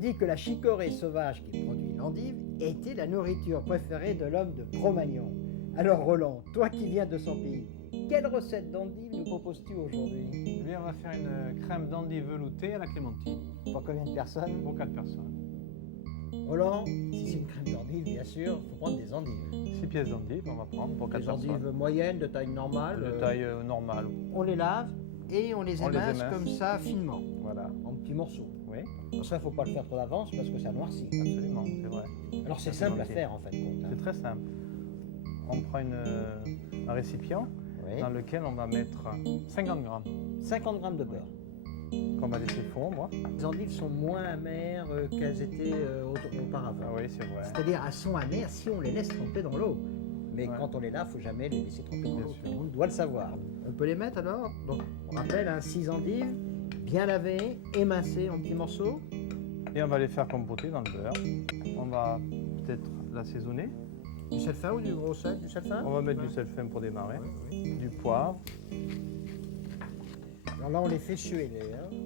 dit que la chicorée sauvage qui produit l'endive était la nourriture préférée de l'homme de Cro-Magnon. Alors Roland, toi qui viens de son pays, quelle recette d'endive nous proposes-tu aujourd'hui? Eh bien, on va faire une crème d'endive veloutée à la clémentine Pour combien de personnes? pour 4 personnes. Roland, si c'est une crème d'endive, bien sûr, il faut prendre des endives. 6 pièces d'endive, on va prendre pour 4 Des personnes. endives moyennes, de taille normale. De taille normale. On les lave et on les On les émince émince. comme ça, finement, Voilà. en petits morceaux. Oui, Pour ça, il ne faut pas le faire trop d'avance parce que ça noircit. absolument, c'est vrai. Alors c'est Ça, simple à volontiers. faire en fait. Compte, hein. C'est très simple. On prend un récipient Oui. dans lequel on va mettre 50 grammes 50 grammes de beurre. qu'on va laisser fondre. Les endives sont moins amères qu'elles étaient auparavant. Ah oui, c'est vrai. C'est-à-dire, elles sont amères si on les laisse tremper dans l'eau. Mais Ouais. quand on les lave, il ne faut jamais les laisser tremper dans Bien l'eau. sûr. Tout le monde doit le savoir. On peut les mettre alors. Donc, on rappelle, 6 endives, bien lavées, émincées en petits morceaux. Et on va les faire compoter dans le beurre. On va peut-être l'assaisonner. Du sel fin ou du gros sel? Du sel fin? On va mettre du sel fin pour démarrer. Du poivre. Alors là, on les fait suer.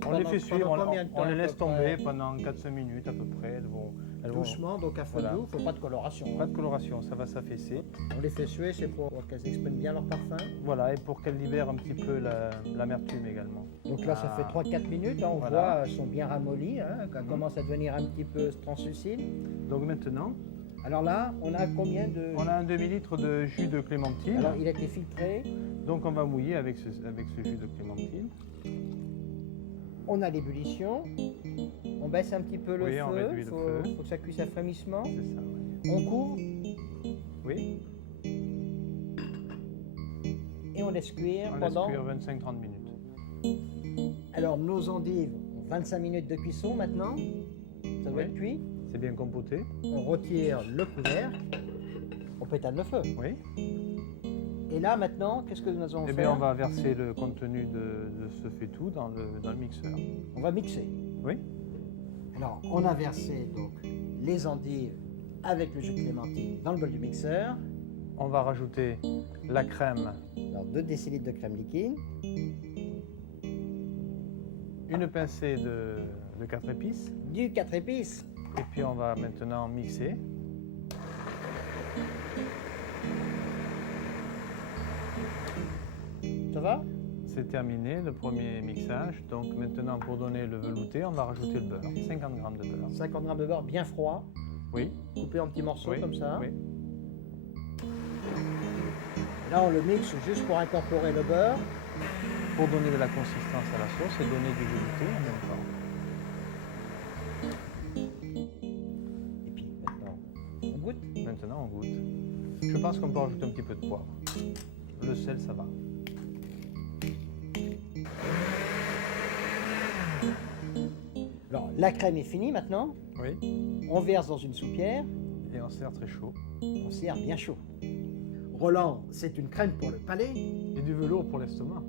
On les fait suivre, on les laisse à peu tomber près? pendant 4-5 minutes à peu près. Elles vont Doucement, donc à feu Voilà. doux, il ne faut pas de coloration. pas de coloration, ça va s'affaisser. On les fait suer, c'est pour qu'elles expriment bien leur parfum. Voilà, et pour qu'elles libèrent un petit peu l'amertume également. Donc là, ça Ah. fait 3-4 minutes, hein, on Voilà. voit, elles sont bien ramollies, hein, qu'elles commencent à devenir un petit peu translucides. Donc maintenant, Alors là, on a combien de... on a un demi-litre de jus de clémentine. Alors, il a été filtré, Donc on va mouiller avec ce jus de clémentine. on a l'ébullition, on baisse un petit peu le Oui, on feu, réduit le feu. faut que ça cuise à frémissement, C'est ça, oui. on couvre Oui, et on laisse cuire on laisse pendant... cuire 25-30 minutes. Alors, nos endives ont 25 minutes de cuisson maintenant, ça doit Oui. être cuit. C'est bien compoté. On retire le couvercle, on pétale le feu. Oui. Et là, maintenant, qu'est-ce que nous allons Eh faire? bien, on va verser le contenu de ce faitout dans le mixeur. On va mixer. Oui. Alors, on a versé donc les endives avec le jus de clémentine dans le bol du mixeur. On va rajouter la crème, Alors, 2 décilitres de crème liquide. une pincée de 4 épices. Du 4 épices. Et puis on va maintenant mixer. Ça va? C'est terminé le premier mixage. Donc maintenant pour donner le velouté, on va rajouter le beurre. 50 grammes de beurre. 50 grammes de beurre bien froid, Oui. coupé en petits morceaux Oui, comme ça. Oui. Là, on le mixe juste pour incorporer le beurre. Pour donner de la consistance à la sauce et donner du velouté en même temps. Et puis maintenant, on goûte. Maintenant on goûte. Je pense qu'on peut rajouter un petit peu de poivre. Le sel, ça va. Alors, la crème est finie maintenant. Oui. On verse dans une soupière. Et on sert très chaud. On sert bien chaud. Roland, c'est une crème pour le palais. Et du velours pour l'estomac.